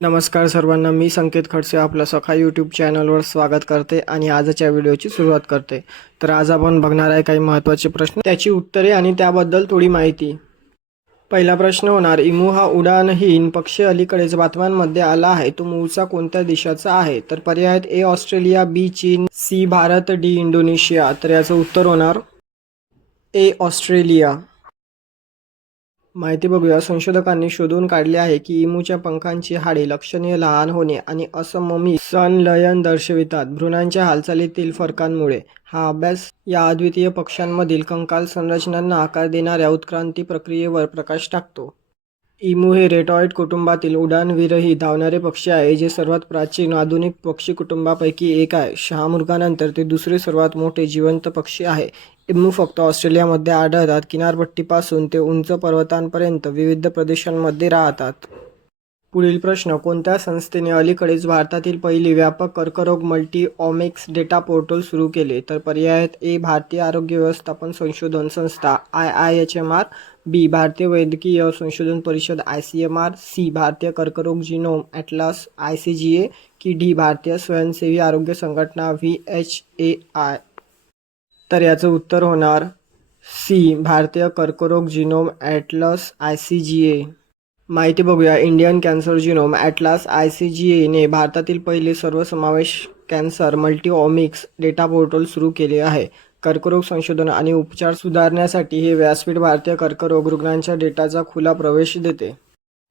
नमस्कार सर्वांना मी संकेत खडसे आपलं सखा यूट्यूब चॅनलवर स्वागत करते आणि आजच्या व्हिडिओची सुरुवात करते. तर आज आपण बघणार आहे काही महत्त्वाचे प्रश्न. त्याची उत्तरे आणि त्याबद्दल थोडी माहिती. पहिला प्रश्न होणार इमू हा उडानहीन पक्षी अलीकडेच बातम्यांमध्ये आला आहे. तो मूळचा कोणत्या देशाचा आहे? तर पर्याय ए ऑस्ट्रेलिया बी चीन सी भारत डी इंडोनेशिया. तर याचं उत्तर होणार ए ऑस्ट्रेलिया. माहिती बघूया. संशोधकांनी शोधून काढले आहे की इमूच्या पंखांची हाडे लक्षणीय लहान होणे आणि असममी संलयन दर्शवितात. भ्रूणांच्या हालचालीतील फरकांमुळे हा अभ्यास या अद्वितीय पक्ष्यांमधील कंकाल संरचनांना आकार देणाऱ्या उत्क्रांती प्रक्रियेवर प्रकाश टाकतो. इमू हे रेटॉइड कुटुंबातील उडानविरही धावणारे पक्षी आहे जे सर्वात प्राचीन आधुनिक पक्षी कुटुंबापैकी एक आहे. शहामृगानंतर ते दुसरे सर्वात मोठे जिवंत पक्षी आहे. इमू फक्त ऑस्ट्रेलियामध्ये आढळतात. किनारपट्टीपासून ते उंच पर्वतांपर्यंत विविध प्रदेशांमध्ये राहतात. पुढील प्रश्न कोणत्या संस्थेने अलीकडेच भारतातील पहिली व्यापक कर्करोग मल्टी ऑमिक्स डेटा पोर्टल सुरू केले? तर पर्याय आहेत ए भारतीय आरोग्य व्यवस्थापन संशोधन संस्था I I H M R B भारतीय वैद्यकीय संशोधन परिषद I C M R C भारतीय कर्करोग genome atlas I C G A की डी भारतीय स्वयंसेवी आरोग्य संघटना व्ही एच ए आय. तर याचं उत्तर होणार सी भारतीय कर्करोग genome atlas I C G A. माहिती बघूया. Indian cancer genome atlas I C G एने भारतातील पहिले सर्वसमावेश कॅन्सर मल्टीओमिक्स डेटा पोर्टल सुरू केले आहे. कर्करोग संशोधन आणि उपचार सुधारण्यासाठी हे व्यासपीठ भारतीय कर्करोग रुग्णांच्या डेटाचा खुला प्रवेश देते.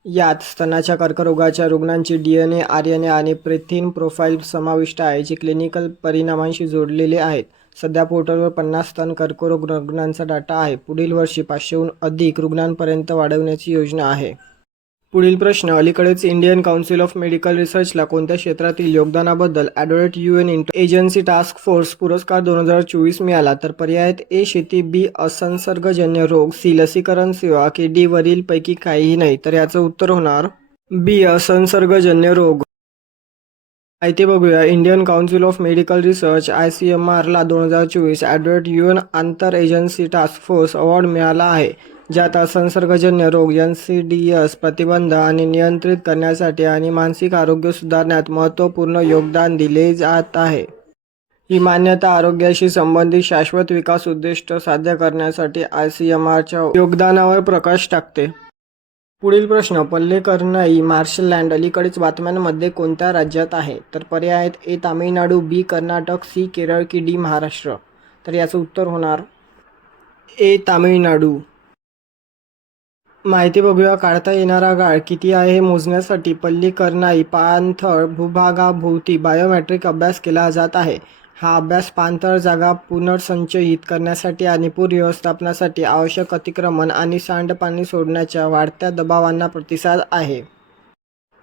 यात स्तनाच्या कर्करोगाच्या रुग्णांची D N A R N A आणि प्रेथिन प्रोफाईल समाविष्ट आहे जे क्लिनिकल परिणामांशी जोडलेले आहेत. सध्या पोर्टलवर पन्नास स्तन कर्करोग रुग्णांचा डाटा आहे. पुढील वर्षी पाचशेहून अधिक रुग्णांपर्यंत वाढवण्याची योजना आहे. पुढील प्रश्न अलीकडेच इंडियन काउन्सिल ऑफ मेडिकल रिसर्चला कोणत्या क्षेत्रातील योगदानाबद्दल ॲडोरेट U N inter agency task force पुरस्कार दोन हजार चोवीस मिळाला? तर पर्यायात ए शेती बी असंसर्गजन्य रोग सी लसीकरण सेवा की डी वरील पैकी काहीही नाही? तर याचं उत्तर होणार बी असंसर्गजन्य रोग. माहिती बघूया. Indian council of medical research I C M आरला दोन हजार चोवीस ॲडॉइड यू एन आंतर एजन्सी टास्क फोर्स अवॉर्ड मिळाला आहे. ज्यात असंसर्गजन्य रोग एन सी डी एस प्रतिबंध आणि नियंत्रित करण्यासाठी आणि मानसिक आरोग्य सुधारण्यात महत्त्वपूर्ण योगदान दिले जात आहे. ही मान्यता आरोग्याशी संबंधित शाश्वत विकास उद्दिष्ट साध्य करण्यासाठी आय सी एम आरच्या योगदानावर प्रकाश टाकते. पुढील प्रश्न पल्लेकरनई मार्शल लँड अलीकडेच बातम्यांमध्ये कोणत्या राज्यात आहे? तर पर्याय आहेत A Tamil Nadu B Karnataka C Kerala की डी महाराष्ट्र. तर याचं उत्तर होणार ए तामिळनाडू. माहिती बघूया. काढता येणारा गाळ किती आहे हे मोजण्यासाठी पल्लीकरनाई पाणथळ भूभागाभोवती बायोमेट्रिक अभ्यास केला जात आहे. हा अभ्यास पाणथळ जागा पुनर्संचयित करण्यासाठी आणि पूर व्यवस्थापनासाठी आवश्यक अतिक्रमण आणि सांडपाणी सोडण्याच्या वाढत्या दबावांना प्रतिसाद आहे.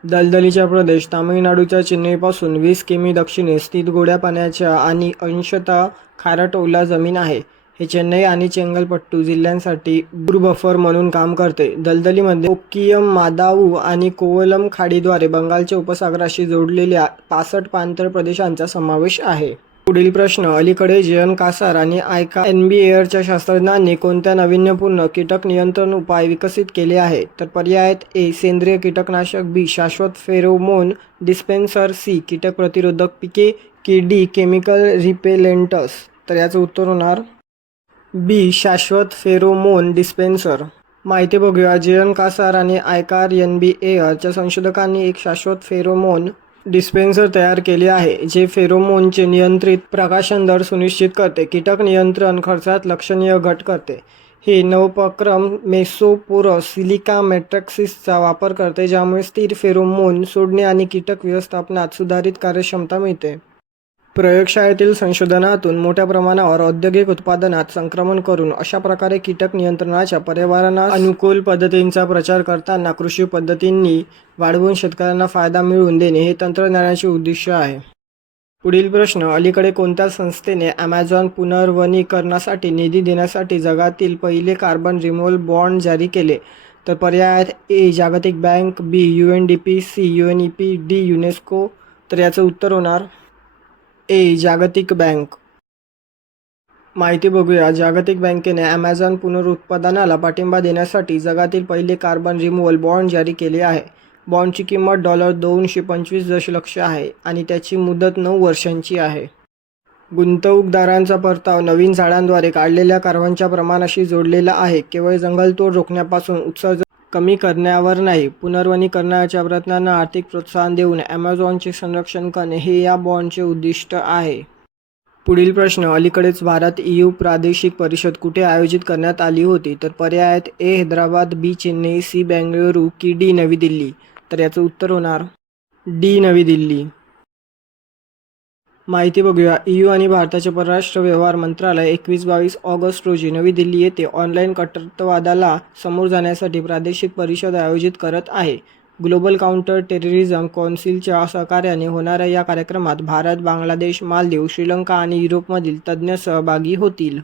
दलदलीचा प्रदेश तामिळनाडूच्या चेन्नईपासून वीस किमी दक्षिणेस स्थित गोड्या पाण्याच्या आणि अंशतः खारट ओला जमीन आहे. हे चेन्नई आणि चेंगलपट्टू जिल्ह्यांसाठी बफर म्हणून काम करते. दलदलीमध्ये ओक्कियम मादाऊ आणि कोवलम खाडीद्वारे बंगालच्या उपसागराशी जोडलेल्या पासष्ट पाणथळ प्रदेशांचा समावेश आहे. पुढील प्रश्न अलीकडे जयन कासार आणि आयका एन बी एअरच्या शास्त्रज्ञांनी कोणत्या नाविन्यपूर्ण कीटक नियंत्रण उपाय विकसित केले आहे तर पर्यायात ए सेंद्रिय कीटकनाशक बी शाश्वत फेरोमोन डिस्पेन्सर सी कीटक प्रतिरोधक पिके की डी केमिकल रिपेलेंटस. तर याचं उत्तर होणार बी. शाश्वत फेरोमोन डिस्पेन्सर. माहिती बघूया. जयन कासार आणि आयकार एन बी एअरच्या संशोधकांनी एक शाश्वत फेरोमोन डिस्पेन्सर तयार केले आहे जे फेरोमोनचे नियंत्रित प्रकाशन दर सुनिश्चित करते कीटक नियंत्रण खर्चात लक्षणीय घट करते. हे नवोपक्रम मेसोपोरस सिलिका मॅट्रॅक्सिसचा वापर करते ज्यामुळे स्थिर फेरोमोन सोडणे आणि कीटक व्यवस्थापनात सुधारित कार्यक्षमता मिळते. प्रयोगशाळेतील संशोधनातून मोठ्या प्रमाणावर औद्योगिक उत्पादनात संक्रमण करून अशा प्रकारे कीटक नियंत्रणाच्या पर्यावरणा अनुकूल पद्धतींचा प्रचार करताना कृषी पद्धतींनी वाढवून शेतकऱ्यांना फायदा मिळवून देणे हे तंत्रज्ञानाचे उद्दिष्ट आहे. पुढील प्रश्न अलीकडे कोणत्या संस्थेने ॲमेझॉन पुनर्वनीकरणासाठी निधी देण्यासाठी जगातील पहिले कार्बन रिमोल बॉन्ड जारी केले? तर पर्यायात ए जागतिक bank B U N D P C U N E P D UNESCO तर याचं उत्तर होणार. ए जागतिक बँक. माहिती बघूया. जागतिक बँकेने ॲमेझॉन पुनरुत्पादनाला पाठिंबा देण्यासाठी जगातील पहिले कार्बन रिमूव्हल बॉन्ड जारी केले आहे. बॉन्डची किंमत डॉलर दोनशे पंचवीस दशलक्ष आहे आणि त्याची मुदत नऊ वर्षांची आहे. गुंतवणूकदारांचा परतावा नवीन झाडांद्वारे काढलेल्या कार्बनच्या प्रमाणाशी जोडलेला आहे. केवळ जंगलतोड रोखण्यापासून उत्सर्जन कमी करण्यावर नाही. पुनर्वनीकरणाच्या प्रयत्नांना आर्थिक प्रोत्साहन देऊन ॲमेझॉनचे संरक्षण करणे हे या बॉन्डचे उद्दिष्ट आहे. पुढील प्रश्न अलीकडेच भारत ईयू प्रादेशिक परिषद कुठे आयोजित करण्यात आली होती? तर पर्याय आहेत A Hyderabad B Chennai C Bengaluru की डी नवी दिल्ली? तर याचं उत्तर होणार डी नवी दिल्ली. माहिती बघूया. ईयू आणि भारताचे परराष्ट्र व्यवहार मंत्रालय एकवीस बावीस ऑगस्ट रोजी नवी दिल्ली येथे ऑनलाईन कट्टरवादाला समोर जाण्यासाठी प्रादेशिक परिषद आयोजित करत आहे. ग्लोबल काउंटर टेररिझम कौन्सिलच्या सहकार्याने होणाऱ्या या कार्यक्रमात भारत बांगलादेश मालदीव श्रीलंका आणि युरोपमधील तज्ज्ञ सहभागी होतील.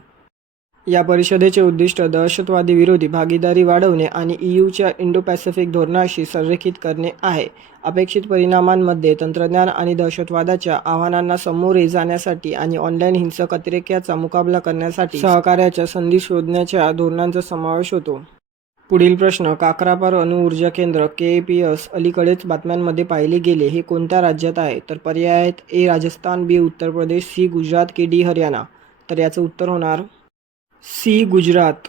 या परिषदेचे उद्दिष्ट दहशतवादी विरोधी भागीदारी वाढवणे आणि ईयूच्या इंडो पॅसिफिक धोरणाशी संरेखित करणे आहे. अपेक्षित परिणामांमध्ये तंत्रज्ञान आणि दहशतवादाच्या आव्हानांना सामोरे जाण्यासाठी आणि ऑनलाईन हिंसक अतिरेक्याचा मुकाबला करण्यासाठी सहकार्याच्या संधी शोधण्याच्या धोरणांचा समावेश होतो. पुढील प्रश्न काकरापार अणुऊर्जा केंद्र के पी एस अलीकडेच बातम्यांमध्ये पाहिले गेले. हे कोणत्या राज्यात आहे? तर पर्याय आहेत ए राजस्थान बी उत्तर प्रदेश सी गुजरात की डी हरियाणा. तर याचं उत्तर होणार सी गुजरात.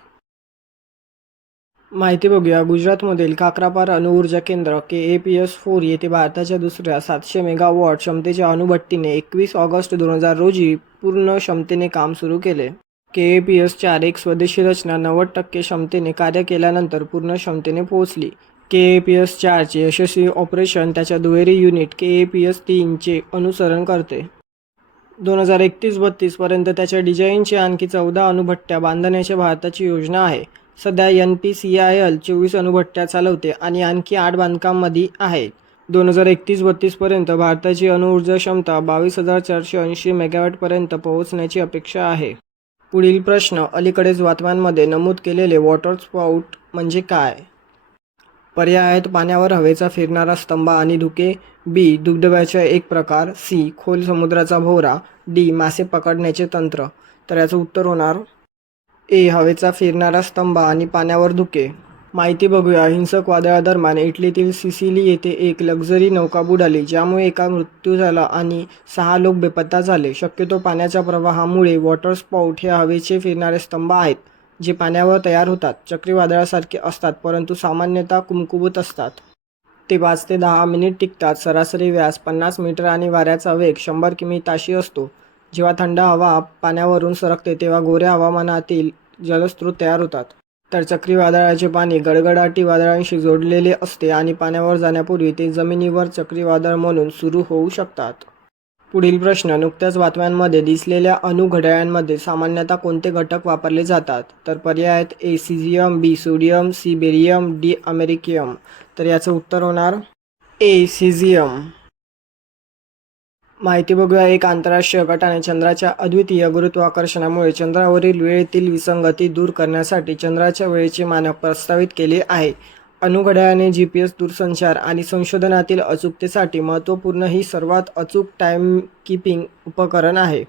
माहिती बघूया. गुजरातमधील काकरापार अणुऊर्जा केंद्र K A P S four येथे भारताच्या दुसऱ्या सातशे मेगावॉट क्षमतेच्या अणुभट्टीने एकवीस ऑगस्ट दोन हजार रोजी पूर्ण क्षमतेने काम सुरू केले. के ए पी एस चार एक स्वदेशी रचना नव्वद टक्के क्षमतेने कार्य केल्यानंतर पूर्ण क्षमतेने पोहोचली. के ए पी एस चारचे यशस्वी ऑपरेशन त्याच्या दुहेरी unit K A P S तीनचे अनुसरण करते. दोन हजार एकतीस बत्तीसपर्यंत त्याच्या डिझाईनची आणखी चौदा अणुभट्ट्या बांधण्याची भारताची योजना आहे. सध्या N P C I L चोवीस अणुभट्ट्या चालवते आणि आणखी आठ बांधकाममध्ये आहेत दोन हजार एकतीस बत्तीसपर्यंत भारताची अणुऊर्जा क्षमता बावीस हजार चारशे ऐंशी मेगावॅटपर्यंत पोहोचण्याची अपेक्षा आहे. पुढील प्रश्न अलीकडेच बातम्यांमध्ये नमूद केलेले वॉटर स्पाऊट म्हणजे काय? पर्याय आहेत. पाण्यावर हवेचा फिरणारा स्तंभ आणि धुके. बी दुग्धव्याचा एक प्रकार. सी खोल समुद्राचा भोवरा. डी मासे पकडण्याचे तंत्र. तर याचं उत्तर होणार ए हवेचा फिरणारा स्तंभ आणि पाण्यावर धुके. माहिती बघूया. हिंसक वादळादरम्यान इटलीतील सिसिली येथे एक लक्झरी नौका बुडाली ज्यामुळे एका मृत्यू झाला आणि सहा लोक बेपत्ता झाले. शक्यतो पाण्याच्या प्रवाहामुळे वॉटर स्पॉट हे हवेचे फिरणारे स्तंभ आहेत. जे पाण्यावर तयार होतात चक्रीवादळासारखे असतात परंतु सामान्यतः कुमकुवत असतात. ते पाच ते दहा मिनिट टिकतात. सरासरी व्यास पन्नास मीटर आणि वाऱ्याचा वेग शंभर किमी ताशी असतो. जेव्हा थंड हवा पाण्यावरून सरकते तेव्हा गोऱ्या हवामानातील जलस्रोत तयार होतात. तर चक्रीवादळाचे पाणी गडगडाटी वादळांशी जोडलेले असते आणि पाण्यावर जाण्यापूर्वी ते जमिनीवर चक्रीवादळ म्हणून सुरू होऊ शकतात. पुढील प्रश्न नुकत्याच बातम्यांमध्ये दिसलेल्या अणुघड्याळांमध्ये सामान्यतः कोणते घटक वापरले जातात? तर पर्याय आहेत A caesium B sodium C barium D americium. तर याचं उत्तर होणार ए सिझियम. माहिती बघूया एक आंतरराष्ट्रीय गटाने चंद्राच्या अद्वितीय गुरुत्वाकर्षणामुळे चंद्रावरील वेळेतील विसंगती दूर करण्यासाठी चंद्राच्या वेळेचे मानक प्रस्तावित केले आहे. अणुघड्याने जी पी एस दूरसंचार आणि संशोधनातील अचूकतेसाठी महत्त्वपूर्ण ही सर्वात अचूक टाईम कीपिंग उपकरण आहे.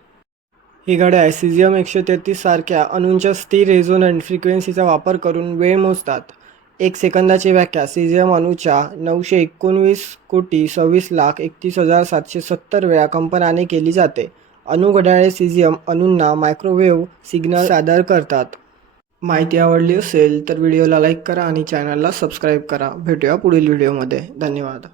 ही घड्याळ सिझियम एकशे तेहतीस सारख्या अणूंच्या स्थिर रेझोनंट फ्रिक्वेन्सीचा वापर करून वेळ मोजतात. एक सेकंदाची व्याख्या सिझियम अणूच्या नऊशे एकोणवीस कोटी सव्वीस लाख एकतीस हजार सातशे सत्तर वेळा कंपनाने केली जाते. अणुघड्याळे सिझियम अणूंना मायक्रोवेव्ह सिग्नल सादर करतात. माहिती आवडली असेल तर व्हिडिओला लाईक करा आणि चॅनलला सबस्क्राईब करा. भेटूया पुढील व्हिडिओमध्ये. धन्यवाद.